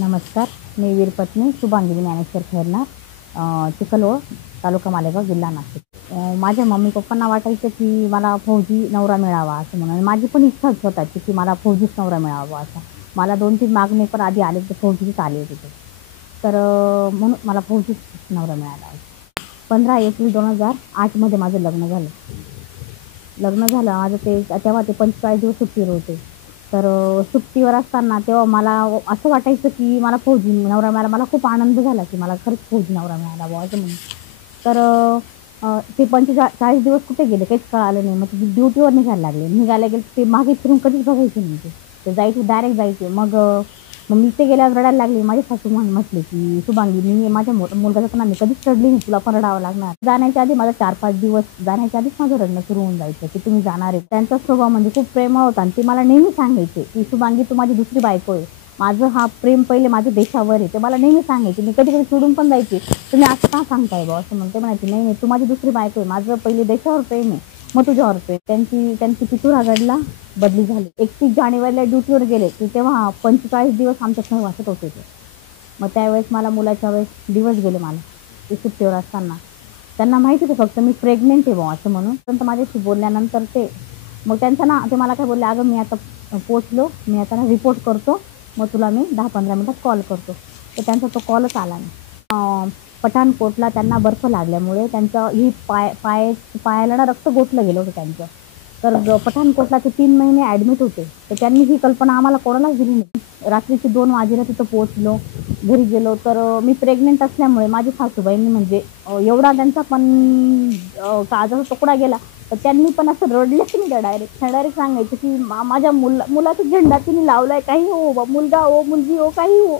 नमस्कार. मी वीरपत्नी शुभांगिनी ज्ञानेश्वर खैरनार, चिखलवळ, तालुका मालेगाव, जिल्हा नाशिक. माझ्या मम्मी पप्पांना वाटायचं की मला फौजी नवरा मिळावा असं म्हणून. माझी पण इच्छाच होती की मला फौजीच नवरा मिळावा असा. मला 2-3 मागणी पण आधी आले तर फौजीच आले होते ते. तर म्हणून मला फौजीच नवरा मिळाला. 15 एप्रिल 2008 मध्ये माझं लग्न झालं. माझं ते तेव्हा ते 45 दिवस सुट्टीवर होते. तर सुट्टीवर असताना तेव्हा मला असं वाटायचं की मला फौजी नवरा मिळाला. मला खूप आनंद झाला की मला खरंच फौजी नवरा मिळाला बुवा असं म्हणून. तर ते 45 दिवस कुठे गेले काहीच कळालं नाही. मग ते ड्युटीवर निघायला गेले ते मागे फिरून कधीच बघायचे नाही. ते जायचे डायरेक्ट जायचे. मग मी ते गेल्यावर रडायला लागली. माझी सासू म्हटली की शुभांगी, मी माझ्या मुलगा जाताना मी कधीच रडली नाही, तुला पण रडावं लागणार. जाण्याच्या आधी माझं 4-5 दिवस जाण्याच्या आधीच माझं रडणं सुरू होऊन जायचं की तुम्ही जाणार आहे. त्यांचा स्वभाव म्हणजे खूप प्रेमळ होता आणि ते मला नेहमी सांगायचे की शुभांगी, तू माझी दुसरी बायको आहे. माझं हा प्रेम पहिले माझ्या देशावर आहे. ते मला नेहमी सांगायचे. मी कधी कधी सोडून पण जायचे. तुम्ही असं का सांगताय बा असं म्हणते. म्हणायचे नाही नाही, तू माझी दुसरी बायको आहे. माझं पहिले देशावर प्रेम आहे, मग तुझ्यावर प्रेम. त्यांची पितुरागडला बदली झाली. 31 जानेवारीला ड्युटीवर गेले की तेव्हा 45 दिवस आमच्या सहवासात होते ते. मग त्यावेळेस मला मुलाच्या वेळेस दिवस गेले मला ते सुट्टीवर असताना. त्यांना माहिती होतं फक्त मी प्रेग्नेंट आहे बुवा असं म्हणून. नंतर माझ्याशी बोलल्यानंतर मग त्यांचं ना ते मला काय बोलले, अगं मी आता पोचलो, मी आता ना रिपोर्ट करतो, मग तुला मी 10-15 मिनिटात कॉल करतो. तर त्यांचा तो कॉलच आला नाही. पठाणकोटला त्यांना बर्फ लागल्यामुळे त्यांचं ही पायाला ना रक्त गोठलं गेलं होतं त्यांचं. तर पठाणकोटला ते 3 महिने ॲडमिट होते. तर त्यांनी ही कल्पना आम्हाला कोणालाच दिली नाही. रात्रीचे 2 वाजेला तिथं पोहोचलो. घरी गेलो तर मी प्रेग्नंट असल्यामुळे माझ्या सासूबाईंनी म्हणजे एवढा त्यांचा पण काळजाचा तुकडा गेला. तर त्यांनी पण असं रडलेच नाही. डायरेक्ट सांगायचं की माझ्या मुलाचा झेंडा तिने लावलाय, काही हो बा, मुलगा हो मुलगी हो काही हो,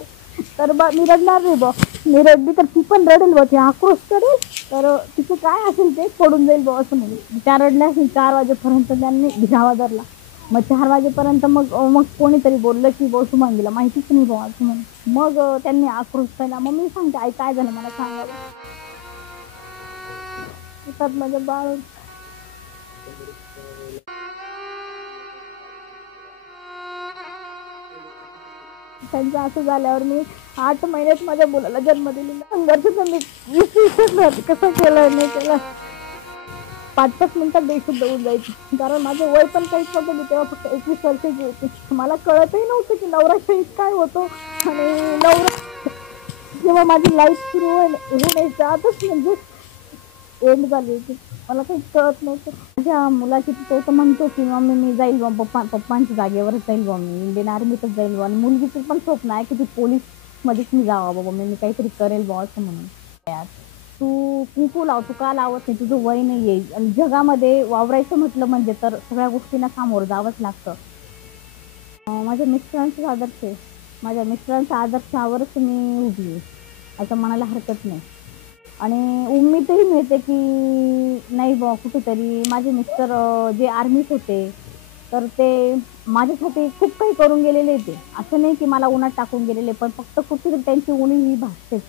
तर बा मी रडणार नाही बा. मी रडली तर ती पण रडेल बा, ती आक्रोश करेल, तर तिचं काय असेल ते पडून जाईल बा असं म्हणून. त्या रडल्यास 4 वाजेपर्यंत त्यांनी भिजावा धरला. मग 4 वाजेपर्यंत मग कोणीतरी बोललं की बा शुभांगीला माहितीच नाही बा असं म्हणून. मग त्यांनी आक्रोश केला. मग मी सांगते, आई काय झालं मला सांगा. माझं बाळ त्यांचं असं झाल्यावर मी 8 महिन्यात माझ्या मुलाला जन्म दिलेला. संघर्ष तर मी विसरणार कसं केलं नाही केलं. 5-5 मिनिटात बेशुद्ध होऊन जायची. कारण माझं वय पण काहीच नव्हतं. मी तेव्हा फक्त 21 वर्षाची होती. मला कळतही नव्हतं की नवरा शहीद काय होतो. आणि नवरा जेव्हा माझी लाईफ सुरू होण्याच्या आतच म्हणजे एंड झाली होती. मला काहीच कळत नव्हतं. माझ्या मुलाची तो तर म्हणतो की मम्मी मी जाईल बा, पप्पांच्या जागेवरच जाईल बा, मी इंडियन आर्मीतच जाईल बा. आणि मुलगीचं पण स्वप्न आहे की ती पोलीसमध्येच मी जावं बाबा, मी काहीतरी करेल बा असं म्हणून. यार तू कुंकू लाव, तू का लावत नाही, तुझं वय नाही येईल. आणि जगामध्ये वावरायचं म्हटलं म्हणजे तर सगळ्या गोष्टींना सामोरं जावंच लागतं. माझ्या मिस्टरांचाच आदर्श आहे. माझ्या मिस्टरांच्या आदर्शावरच मी उभी आहे असं म्हणायला हरकत नाही. आणि उम्मीदही मिळते की नाही बुवा कुठेतरी माझे मिस्टर जे आर्मीत होते, तर ते माझ्यासाठी खूप काही करून गेलेले ते. असं नाही की मला उन्हात टाकून गेलेले, पण फक्त कुठेतरी त्यांची उणीव ही भासतेच.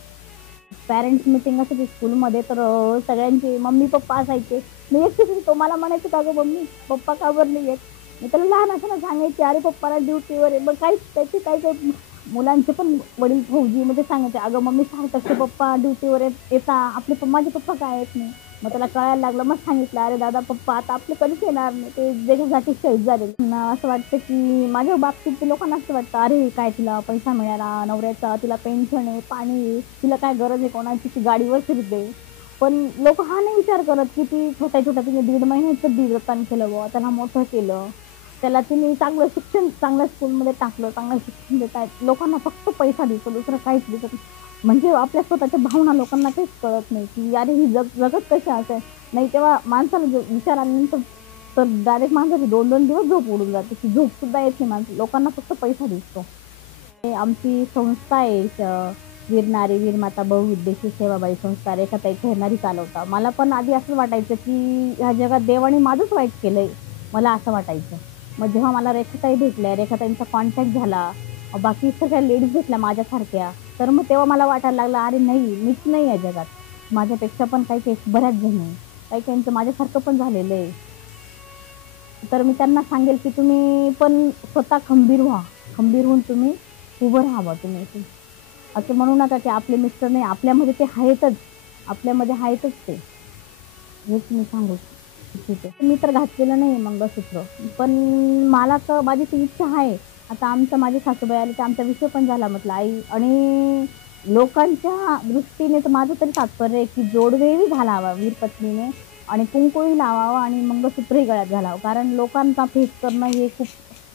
पॅरेंट्स मीटिंग असायची स्कूलमध्ये, तर सगळ्यांचे मम्मी पप्पा असायचे. मी एकटीच होती. तो मला म्हणायचं, का गं मम्मी पप्पा का बरं नाही येत. मी त्याला लहान असताना सांगायचे, अरे पप्पाला ड्युटीवर आहे. मग काहीच त्याचे काही मुलांचे पण वडील फौजी मध्ये सांगायचे, अगं मम्मी सांगतात की पप्पा ड्युटीवर येता, माझे पप्पा काय येत नाही. मग त्याला कळायला लागलं. मग सांगितलं, अरे दादा पप्पा आता आपले कधीच येणार नाही, ते देशासाठी शहीद झाले. असं वाटतं की माझ्या बाबतीत लोकांना असं वाटतं, अरे काय तिला पैसा मिळाला नवऱ्याचा, तिला पेन्शन आहे, पाणी आहे, तिला काय गरज आहे कोणाची, ती गाडीवर फिरते. पण लोक हा नाही विचार करत की ती छोट्या तिने 1.5 महिन्याचं दीडपान केलं बुवा, त्याला मोठं केलं. त्याला तिने चांगलं शिक्षण, चांगल्या स्कूलमध्ये टाकलं, चांगलं शिक्षण देत आहेत. लोकांना फक्त पैसा दिसतो, दुसरं काहीच दिसत नाही. म्हणजे आपल्या स्वतःच्या भावना लोकांना काहीच कळत नाही की अरे ही जगत कशा असेल. नाही तेव्हा माणसाला जो विचार आल्यानंतर तर डायरेक्ट माणसाची 2-2 दिवस झोप उडून जाते की झोप सुद्धा येत नाही माणसं. लोकांना फक्त पैसा दिसतो. आमची संस्था आहे वीर नारी वीर माता बहुउद्देशीय सेवाबाई संस्था, रेखाताई खैरनारी चालवता. मला पण आधी असं वाटायचं की ह्या जगात देवाने माझंच वाईट केलंय, मला असं वाटायचं. मग जेव्हा मला रेखाताई भेटल्या, रेखाताईंचा कॉन्टॅक्ट झाला, बाकी सगळ्या लेडीज भेटल्या माझ्यासारख्या, तर मग तेव्हा मला वाटायला लागलं, अरे नाही मीच नाही या जगात, माझ्यापेक्षा पण काही बऱ्याच जणी, काहींचं माझ्यासारखं पण झालेलं आहे. तर मी त्यांना सांगेल की तुम्ही पण स्वतः खंबीर व्हा. खंबीर होऊन तुम्ही उभं राहावं तुम्ही इथे. असं म्हणू नका की आपले मिस्टर नाही, आपल्यामध्ये ते आहेतच, आपल्यामध्ये आहेतच ते. हेच मी सांगू इच्छिते. मी तर घातलेलं नाही मंगळसूत्र. पण मला तर माझी ती इच्छा आहे. आता माझे सासूबाई आले तर आमचा विषय पण झाला. म्हटलं आई आणि लोकांच्या दृष्टीने तर माझं तरी तात्पर्य आहे की जोडवेही घालावा वीरपत्नीने आणि कुंकूही लावावं आणि मंगळसूत्रही गळ्यात घालावं. कारण लोकांचा फेस करणं हे खूप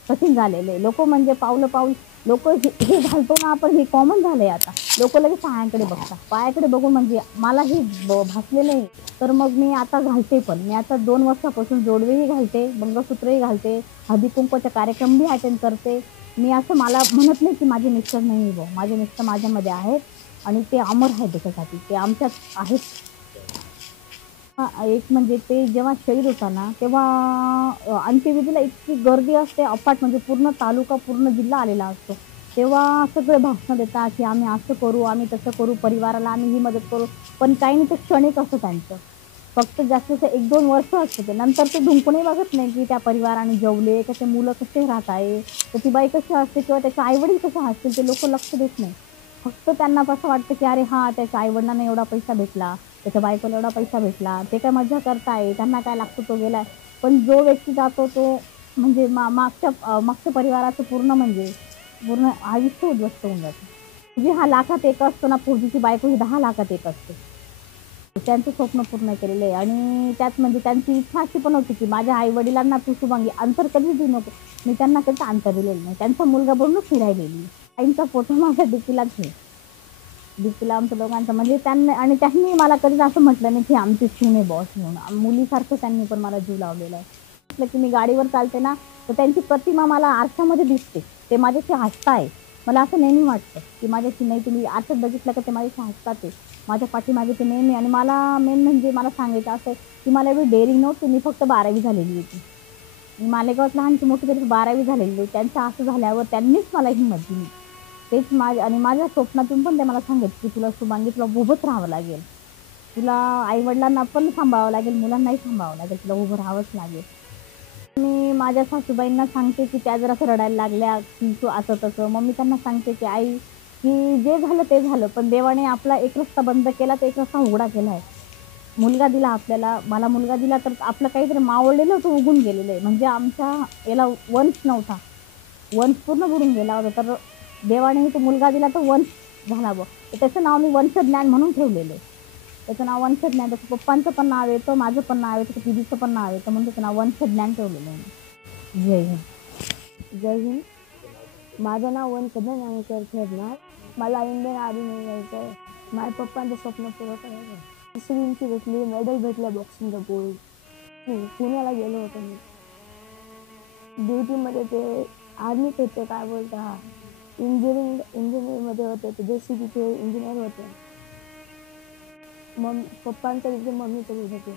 कठीण झालेलं आहे. लोकं म्हणजे पावलं-पाऊल लोकं हे हे घालतो ना आपण, हे कॉमन झालंय आता. लोकं लगेच पायाकडे बघतात. पायाकडे बघून म्हणजे मला हे भासलेलं आहे. तर मग मी आता घालते पण. मी आता 2 वर्षापासून जोडवेही घालते, मंगळसूत्रही घालते, हळदी-कुंकवाचे कार्यक्रमही अटेंड करते. मी असं मला म्हणत नाही की माझे मिस्टर नाही बुवा. माझे मिस्टर माझ्यामध्ये आहेत आणि ते अमर आहेत त्याच्यासाठी. ते आमच्यात आहेत. एक म्हणजे ते जेव्हा शहीद होता ना, तेव्हा अंत्यविधीला इतकी गर्दी असते अफाट म्हणजे पूर्ण तालुका, पूर्ण जिल्हा आलेला असतो. तेव्हा सगळे भाषणं देतात, की आम्ही असं करू, आम्ही तसं करू, परिवाराला आम्ही ही मदत करू. पण काही नाही ते क्षणिक असतं त्यांचं. फक्त जास्तीत जास्त 1-2 वर्ष असतं ते. नंतर ते ढुंकूनही बघत नाही, की त्या परिवाराने जेवले, का ते मुलं कसे राहत आहे, तर ती बाई कशी असते किंवा त्याचे आई-वडील कसे असतील, ते लोकं लक्ष देत नाही. फक्त त्यांना असं वाटतं, की अरे हां, त्याच्या आई-वडिलांना एवढा पैसा भेटला, त्याच्या बायकोला एवढा पैसा भेटला, ते काय मज्जा करताय, त्यांना काय लागतं तो गेलाय. पण जो व्यक्ती जातो तो म्हणजे मागच्या परिवाराचं पूर्ण आयुष्य उद्ध्वस्त होऊन जातं. फौजी हा लाखात एक असतो ना, फौजीची बायको ही 10 लाखात एक असते. त्यांचं स्वप्न पूर्ण केलेलं आहे आणि त्यात म्हणजे त्यांची इच्छा अशी पण होती, की माझ्या आई-वडिलांना तू शुभांगी अंतर कधीच देऊ नको. मी त्यांना कधीच अंतर दिलेलं नाही. त्यांचा मुलगा बनूनच मी राहिलेली आहे. आईंचा फोटो माझ्या डीपीलाच आहे. डीपीला आमच्या दोघांचा म्हणजे त्यांनी मला कधीच असं म्हटलं नाही, की आमची सून आहे बॉस म्हणून. मुलीसारखं त्यांनी पण मला जीव लावलेला आहे. म्हटलं, की मी गाडीवर चालते ना, तर त्यांची प्रतिमा मला आरशामध्ये दिसते. ते माझ्याशी हसताय. मला असं नेहमी वाटतं, की माझ्याशी नाही तुम्ही आरशात बघितलं का ते माझ्याशी हसतात आहे. माझ्या पाठीमागे ते नेहमी आणि मला मेन म्हणजे मला सांगायचं असं आहे, की मला एवढी डेअरिंग नव्हती. मी फक्त 12वी झालेली होती. मी मालेगावात लहानची मोठी तरी 12वी झालेली आहे. त्यांचं असं झाल्यावर त्यांनीच मला हिंमत दिली. तेच माझ्या स्वप्नातून पण ते मला सांगायचे, की तुला शुभांगी तुला उभंच राहावं लागेल. तुला आई-वडिलांना पण सांभाळावं लागेल, मुलांनाही सांभाळावं लागेल. तुला उभं राहावंच लागेल. मी माझ्या सासूबाईंना सांगते, की त्या जर असं रडायला लागल्या, की तू असं-तसं. मग मी त्यांना सांगते, की आई, की जे झालं ते झालं. पण देवाने आपला एक रस्ता बंद केला, तर एक रस्ता उघडा केलाय. मुलगा दिला आपल्याला. मला मुलगा दिला तर आपलं काहीतरी मावळलेलं होतं, उगून गेलेलं आहे. म्हणजे आमच्या याला वंश नव्हता. वंश पूर्ण बुडून गेला होता. तर देवानेही तो मुलगा दिला तर वंश झाला बुवा. तर त्याचं नाव मी वंशज्ञान म्हणून ठेवलेलं आहे. त्याचं नाव वंशज्ञान. त्याच्या पप्पांचं पण नाव येतं, माझं पण नाव येतं, त्याच्या दीदीचं पण नाव येतं म्हणून त्याचं नाव वंशज्ञान ठेवलेलं आहे मी. जय हिंद. जय हिंद. माझं नाव वंशज्ञान ज्ञानेश्वर खेरनार. मला इंडियन आर्मी यायचं आहे. माझ्या पप्पांचं स्वप्न पुरं करायचं. स्विमची भेटली, मेडल भेटलं बॉक्सिंगचं गोल्ड. पुण्याला गेलो होतो मी. ड्युटीमध्ये ते आर्मीत होते काय बोलता इंजिनिअरमध्ये होते ते JCBचे इंजिनियर होते. पप्पांचं तिथे मम्मीचं तिथे